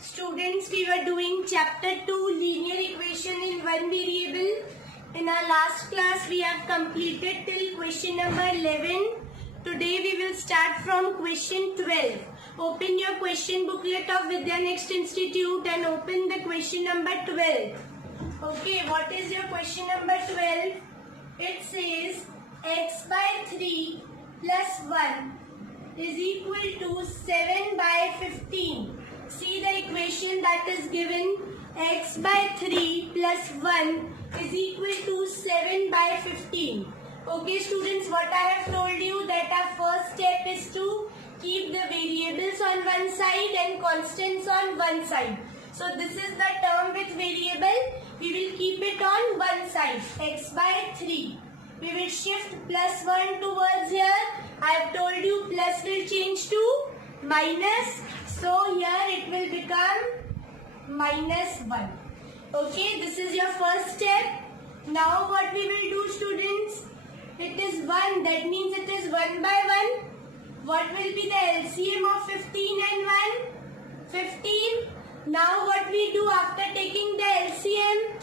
Students, we were doing chapter 2 linear equation in one variable. In our last class, we have completed till question number 11. Today, we will start from question 12. Open your question booklet of Vidyanext Institute and open the question number 12. Okay, what is your question number 12? It says x by 3 plus 1 is equal to 7 by 15. See the equation that is given. X by 3 plus 1 is equal to 7 by 15. Okay students, what I have told you that our first step is to keep the variables on one side and constants on one side. So this is the term with variable. We will keep it on one side. X by 3. We will shift plus 1 towards here. I have told you plus will change to minus. So here it will become minus 1. Okay, this is your first step. Now what we will do students? It is 1. That means it is 1 by 1. What will be the LCM of 15 and 1? 15. Now what we do after taking the LCM?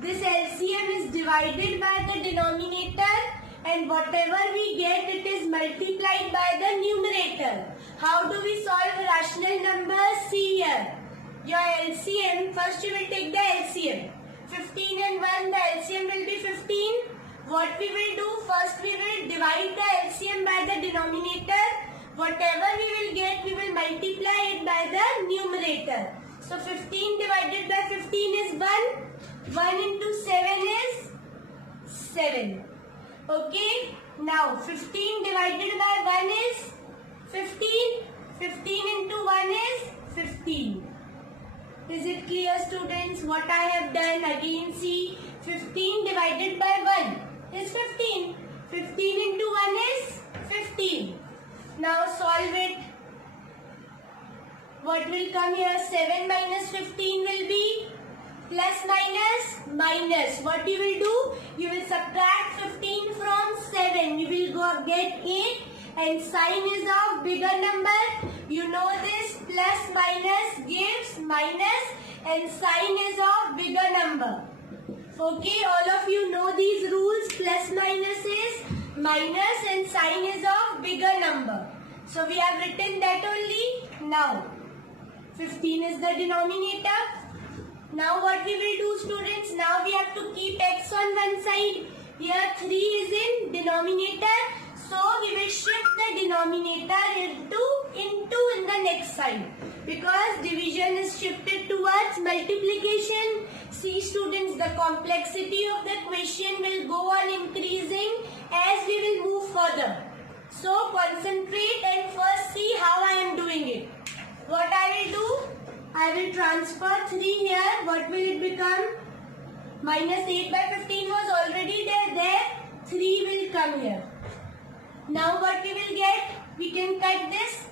This LCM is divided by the denominator and whatever we get it is multiplied by the numerator. How do we solve rational numbers? See here. Your LCM, first you will take the LCM. 15 and 1, the LCM will be 15. What we will do? First we will divide the LCM by the denominator. Whatever we will get, we will multiply it by the numerator. So 15 divided by 15 is 1. 1 into 7 is 7. Okay. Now 15 divided by 1 is 15. 15 into 1 is 15. Is it clear students? What I have done, again see, 15 divided by 1 is 15. 15 into 1 is 15. Now solve it. What will come here? 7 minus 15 will be plus minus. What you will do? You will subtract 15 from 7. You will go get 8 and sign is of bigger number. You know this, plus minus gives minus and sign is of bigger number. Okay, all of you know these rules. Plus minus is minus and sign is of bigger number. So we have written that only. Now 15 is the denominator. Now what we will do students? Now we have to keep x on one side. Here 3 is in denominator. So we will shift the denominator into in the next side. Because division is shifted towards multiplication. See students, the complexity of the question will go on increasing as we will move further. So concentrate and first see how I am doing it. What I will do? I will transfer 3 here. What will it become? Minus 8 by 15 was already there. 3 will come here. Now what we will get? We can cut this.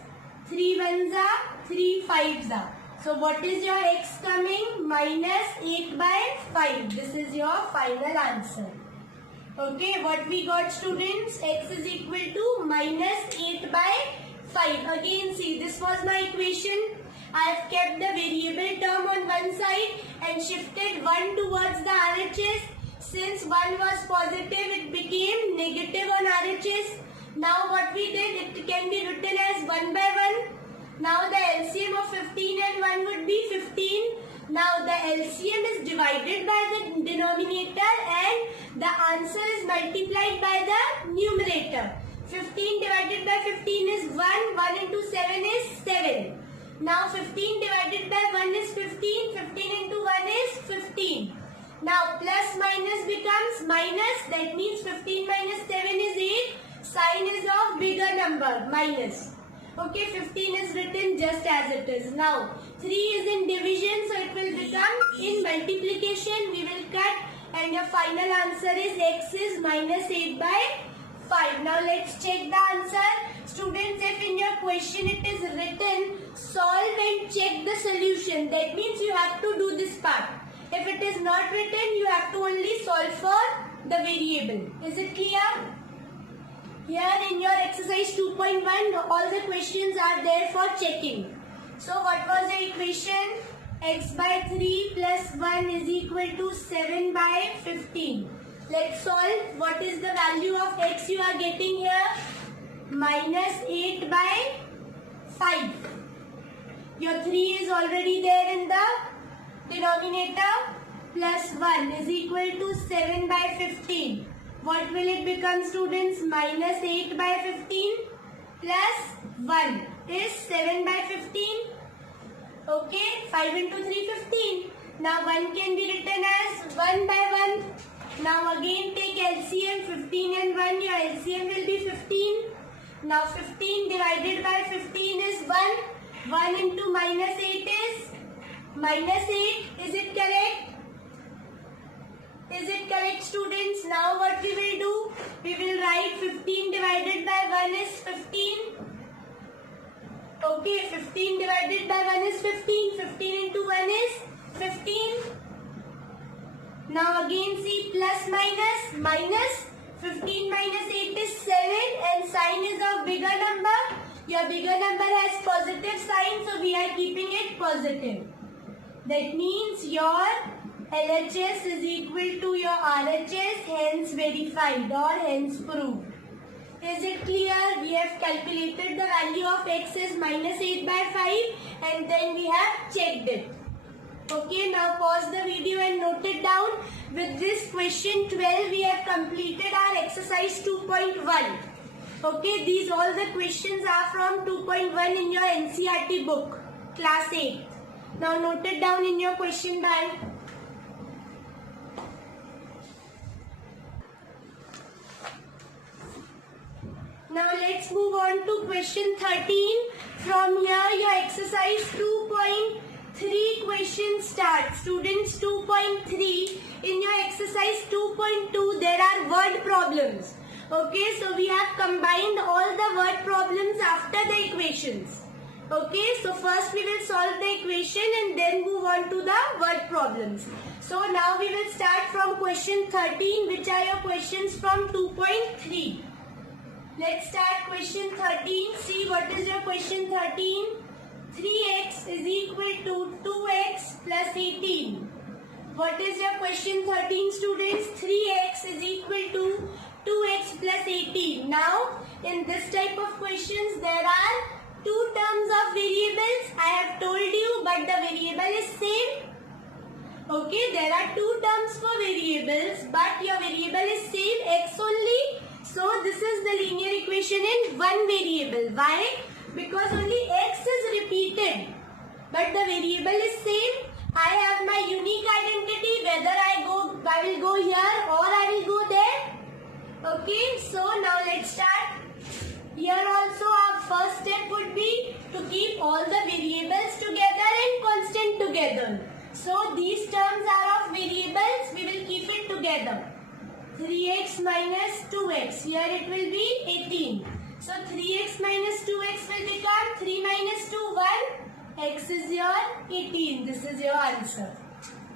3 ones are, 3 fives are. So what is your x coming? Minus 8 by 5. This is your final answer. Okay, what we got students? X is equal to minus 8 by 5. Again see, this was my equation. I have kept the variable term on one side and shifted 1 towards the RHS. Since 1 was positive, it became negative on RHS. Now what we did, it can be written as 1 by 1. Now the LCM of 15 and 1 would be 15. Now the LCM is divided by the denominator and the answer is multiplied by the numerator. 15 divided by 15 is 1. 1 into 7 is 7. Now 15 divided by 1 is 15. 15 into 1 is 15. Now plus minus becomes minus. That means 15 minus 7 is 8. Sign is of bigger number, minus. Okay, 15 is written just as it is. Now 3 is in division, so it will become in multiplication. We will cut and your final answer is x is minus 8 by 5. Now let's check the answer. Students, if in your question it is written, solve and check the solution. That means you have to do this part. If it is not written, you have to only solve for the variable. Is it clear? Here in your exercise 2.1, all the questions are there for checking. So what was the equation? X by 3 plus 1 is equal to 7 by 15. Let's solve. What is the value of x you are getting here? Minus 8 by 5. Your 3 is already there in the denominator. Plus 1 is equal to 7 by 15. What will it become, students? Minus 8 by 15 plus 1 is 7 by 15. Okay, 5 into 3, 15. Now 1 can be written as 1 by 1. Now again take LCM, 15 and 1, your LCM will be 15. Now 15 divided by 15 is 1. 1 into minus 8 is minus 8. Is it correct? Is it correct, students? Now what we will do? We will write 15 divided by 1 is 15. Okay, 15 divided by 1 is 15. 15 into 1 is 15. Now again see plus minus. Minus 15 minus 8 is 7 and sign is of bigger number. Your bigger number has positive sign, so we are keeping it positive. That means your LHS is equal to your RHS, hence verified or hence proved. Is it clear? We have calculated the value of x is minus 8 by 5 and then we have checked it. Okay, now pause the video and note it down. With this question 12, we have completed our exercise 2.1. Okay, these all the questions are from 2.1 in your NCERT book, class 8. Now note it down in your question bank. Now let's move on to question 13. From here your exercise 2.3 question starts. Students, 2.3 in your exercise 2.2 there are word problems. Okay, so we have combined all the word problems after the equations. Okay, so first we will solve the equation and then move on to the word problems. So now we will start from question 13, which are your questions from 2.3. Let's start question 13. See what is your question 13. 3x is equal to 2x plus 18. What is your question 13, students? 3x is equal to 2x plus 18. Now, in this type of questions, there are two terms of variables. I have told you, but the variable is same. Okay, there are two terms for variables, but your variable is same, x only. So, this is the linear equation in one variable. Why? Because only x is repeated, but the variable is same. I have my unique identity, whether I will go here or I will go there. Okay, so now let's start. Here also our first step would be to keep all the variables together and constant together. So these terms are of variables, we will keep it together. 3x minus 2x, here it will be 18. So 3x minus 2x will become 3 minus 2, 1. X is your 18. This is your answer.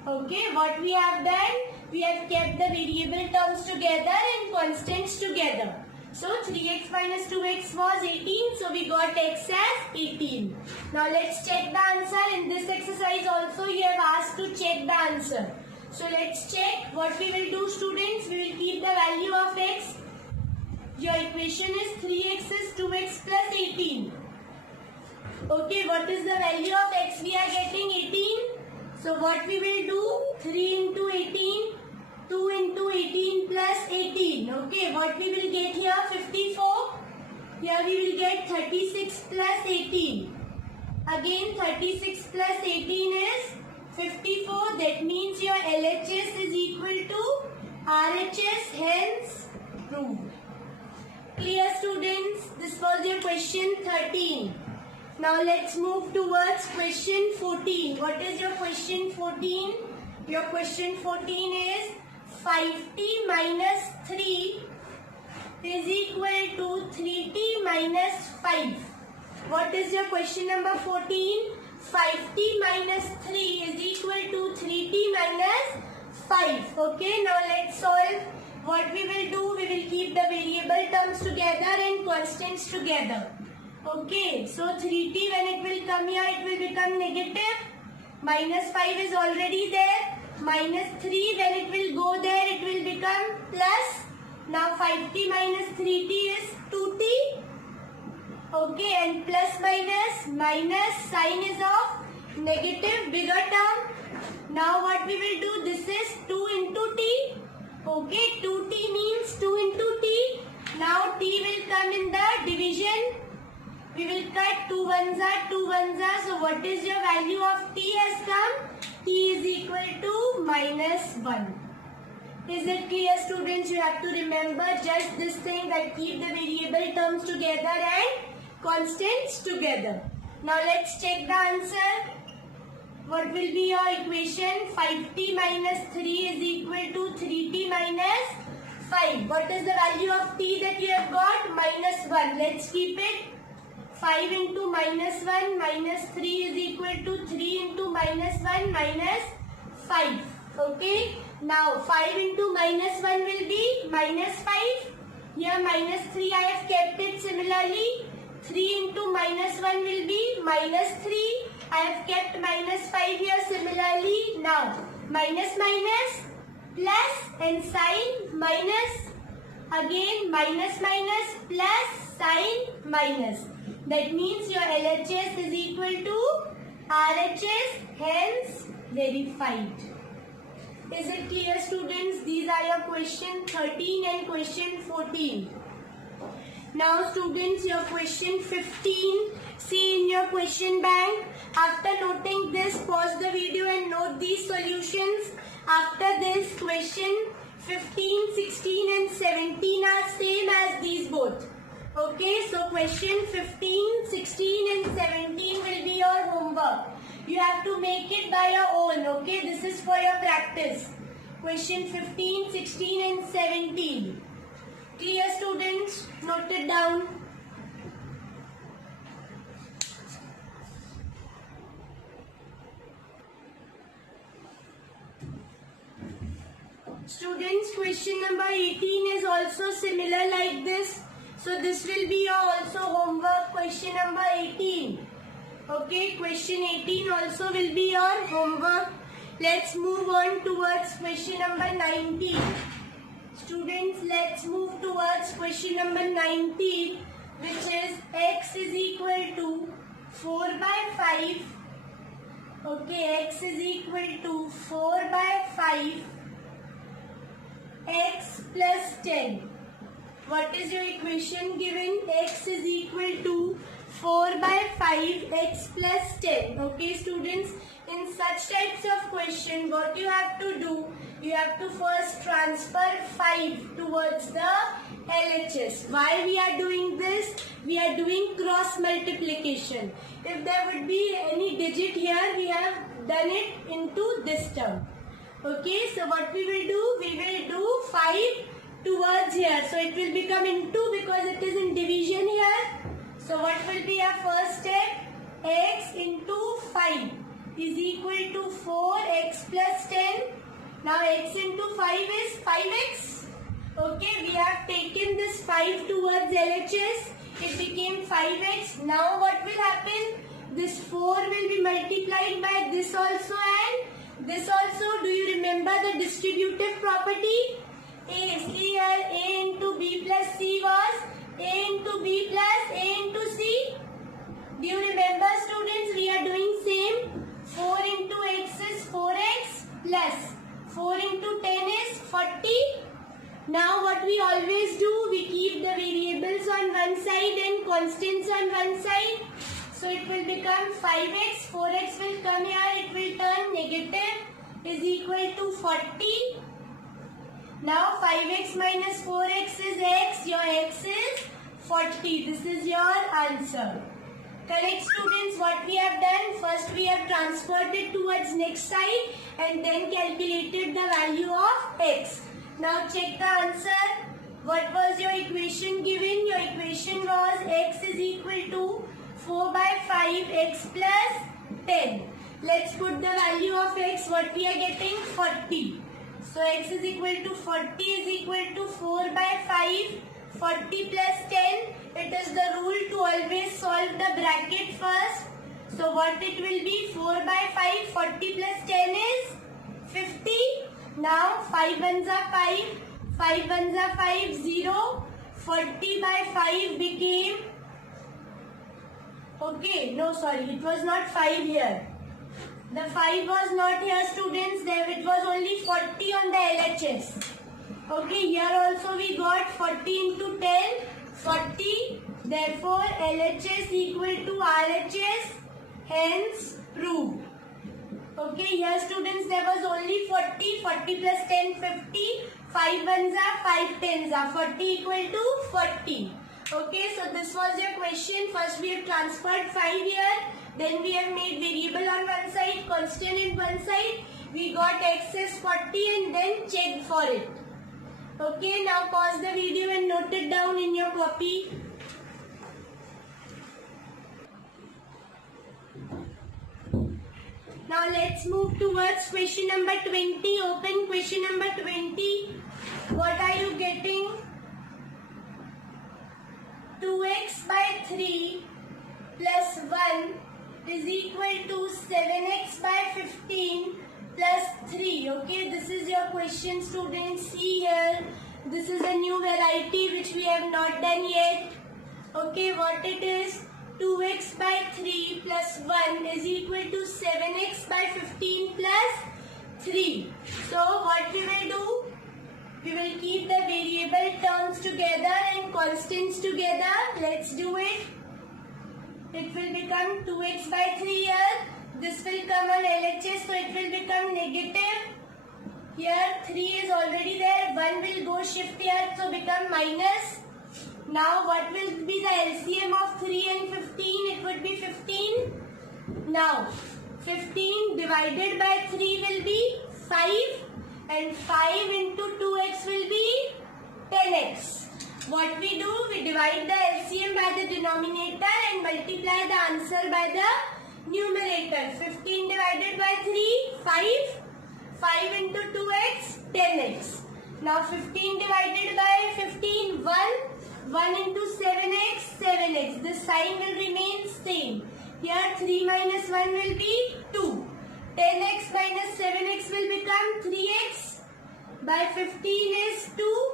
Okay, what we have done? We have kept the variable terms together and constants together. So 3x minus 2x was 18. So we got x as 18. Now let's check the answer. In this exercise also you have asked to check the answer. So let's check. What we will do, students? We will keep the value of x. Your equation is 3x is 2x plus 18. Okay, what is the value of x we are getting? 18. So what we will do? 3 into 18, 2 into 18 plus 18. Okay, what we will get here? 54. Here we will get 36 plus 18. Again 36 plus 18 is 54. That means your LHS is equal to RHS, hence proved. Clear, students? This was your question 13. Now let's move towards question 14. What is your question 14? Your question 14 is 5t minus 3 is equal to 3t minus 5. What is your question number 14? 5t minus 3 is equal to 3t minus 5. Okay, now let's solve. What we will do, we will keep the variable terms together and constants together. Okay, so 3t when it will come here, it will become negative. Minus 5 is already there. Minus 3 when it will go there, it will become plus. Now 5t minus 3t is 2t. Okay, and plus minus sign is of negative, bigger term. Now what we will do, this is 2 into t. Okay, 2t means 2 into t. Now t will come in the division. We will cut 2 ones are 2 ones are. So what is your value of t has come? T is equal to minus 1. Is it clear, students? You have to remember just this thing, that keep the variable terms together and constants together. Now let's check the answer. What will be your equation? 5t minus 3 is equal to 3t minus 5. What is the value of t that you have got? Minus 1. Let's keep it. 5 into minus 1 minus 3 is equal to 3 into minus 1 minus 5. Okay. Now 5 into minus 1 will be minus 5. Here minus 3 I have kept it similarly. 3 into minus 1 will be minus 3. I have kept minus 5 here similarly. Now minus minus plus and sign minus. Again minus plus sign minus. That means your LHS is equal to RHS, hence verified. Is it clear, students? These are your question 13 and question 14. Now students, your question 15, see in your question bank. After noting this, pause the video and note these solutions. After this, question 15, 16 and 17 are same as these both. Okay, so question 15, 16 and 17 will be your homework. You have to make it by your own. Okay, this is for your practice. Question 15, 16 and 17. Clear, students? Note it down. Students, question number 18 is also similar like this. So this will be your also homework, question number 18. Okay, question 18 also will be your homework. Let's move on towards question number 19. Students, let's move towards question number 19, which is x is equal to 4 by 5. Okay, x is equal to 4 by 5 x plus 10. What is your equation given? X is equal to 4 by 5 x plus 10. Okay, students, in such types of question, what you have to do, you have to first transfer 5 towards the LHS. Why we are doing this? We are doing cross multiplication. If there would be any digit here, we have done it into this term. Okay, so what we will do? We will do 5 towards here. So it will become into, because it is in division here. So what will be our first step? X into 5 is equal to 4x plus 10. Now x into 5 is 5x. Okay, we have taken this 5 towards LHS. It became 5x. Now what will happen? This 4 will be multiplied by this also and this also. Do you remember the distributive property? A, see here, A into B plus C was A into B plus A into C. Do you remember, students? We are doing same. 4 into x is 4x plus 4 into 10 is 40. Now what we always do, we keep the variables on one side and constants on one side. So it will become 5x, 4x will come here, it will turn negative, is equal to 40. Now 5x minus 4x is x, your x is 40. This is your answer. Correct, students? What we have done, first we have transferred it towards next side and then calculated the value of x. Now check the answer. What was your equation given? Your equation was x is equal to 4 by 5 x plus 10. Let's put the value of x. What we are getting? 40. So x is equal to 40 is equal to 4 by 5. 40 plus 10 it is the rule to always solve the bracket first. So what it will be? 4 by 5, 40 plus 10 is 50. Now 5 ones are 5, 5 ones are 5, 0. 40 by 5 became, okay, no sorry, it was not 5 here. The 5 was not here, students, there it was only 40 on the LHS. Okay, here also we got 40 into 10, 40. Therefore, LHS equal to RHS, hence proved. Okay, here students, there was only 40, 40 plus 10, 50. 5 ones are 5 tens are 40 equal to 40. Okay, so this was your question. First we have transferred 5 here. Then we have made variable on one side, constant in one side. We got excess 40 and then checked for it. Okay, now pause the video and note it down in your copy. Now let's move towards question number 20. Open question number 20. What are you getting? 2x by 3 plus 1 is equal to 7x by 15 plus 3. Okay, this is your question, students. See here, this is a new variety which we have not done yet. Okay, what it is? 2x by 3 plus 1 is equal to 7x by 15 plus 3. So what we will do? We will keep the variable terms together and constants together. Let's do it. It will become 2x by 3 here. This will come on LHS, so it will become negative. Here 3 is already there. 1 will go shift here, so become minus. Now what will be the LCM of 3 and 15? It would be 15. Now 15 divided by 3 will be 5. And 5 into 2x will be 10x. What we do? We divide the LCM by the denominator and multiply the answer by the numerator. 15 divided by 3, 5. 5 into 2x, 10x. Now 15 divided by 15, 1. 1 into 7x, 7x. The sign will remain same. Here 3 minus 1 will be 2. 10x minus 7x will become 3x. By 15 is 2.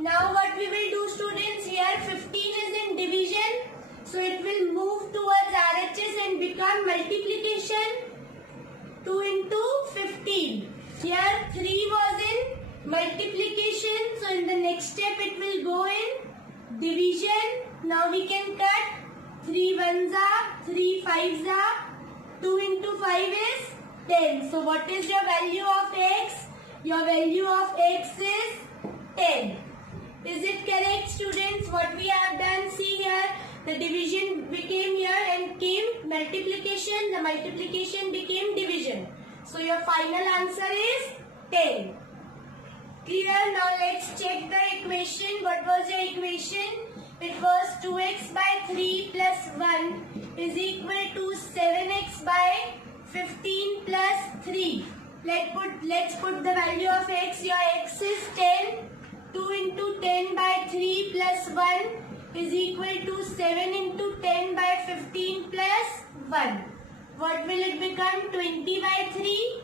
Now what we will do, students? Here 15 is in division. So it will move towards RHS and become multiplication. 2 into 15. Here 3 was in multiplication. So in the next step it will go in division. Now we can cut. 3 ones are, 3 fives are. 2 into 5 is 10. So what is your value of x? Your value of x is 10. Is it correct, students? What we have done, see here, the division became here and came multiplication. The multiplication became division. So your final answer is 10. Clear? Now let's check the equation. What was your equation? It was 2x by 3 plus 1 is equal to 7x by 15 plus 3. Let's put the value of x. Your x is 10. 2 into 10 by 3 plus 1 is equal to 7 into 10 by 15 plus 1. What will it become? 20 by 3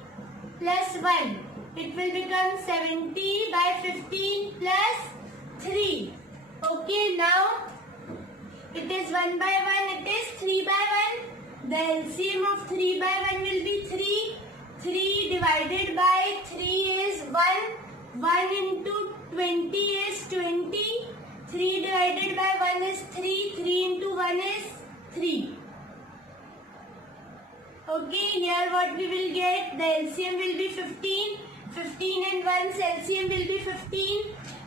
plus 1. It will become 70 by 15 plus 3. Okay, now it is 1 by 1. It is 3 by 1. The LCM of 3 by 1 will be 3. 3 divided by 3 is 1. 1 into 20 is 20. 3 divided by 1 is 3. 3 into 1 is 3. Okay, here what we will get? The LCM will be 15. 15 and 1's LCM will be 15.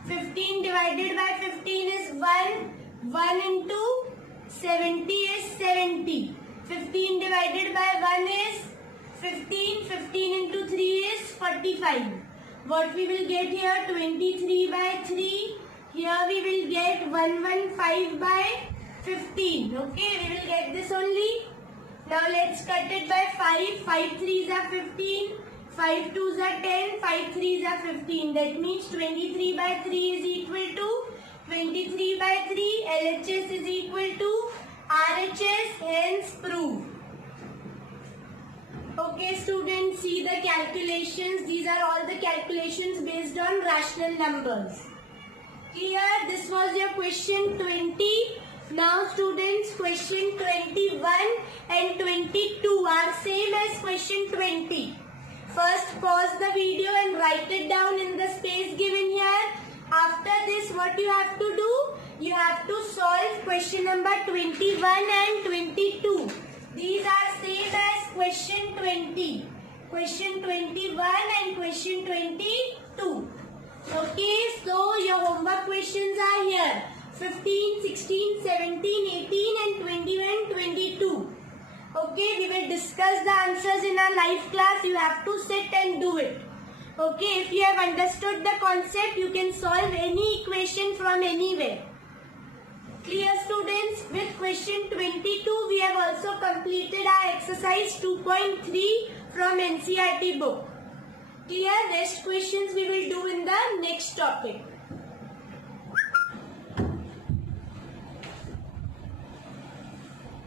15 divided by 15 is 1. 1 into 70 is 70. 15 divided by 1 is 15. 15 into 3 is 45. What we will get here? 23 by 3. Here we will get 115 by 15. Okay, we will get this only. Now let's cut it by 5. 5 3's are 15. 5 2's are 10. 5 3's are 15. That means 23 by 3 is equal to 23 by 3, LHS is equal to RHS, hence prove. Okay students, see the calculations. These are all the calculations based on rational numbers. Clear? This was your question 20. Now students, question 21 and 22 are same as question 20. First pause the video and write it down in the space given here. After this, what you have to do? You have to solve question number 21 and 22. These are same as question 20. Question 21 and question 22. Okay, so your homework questions are here. 15, 16, 17, 18 and 21, 22. Okay, we will discuss the answers in our live class. You have to sit and do it. Okay, if you have understood the concept, you can solve any equation from anywhere. Clear students? With question 22, we have also completed our exercise 2.3 from NCERT book. Clear? Rest questions we will do in the next topic.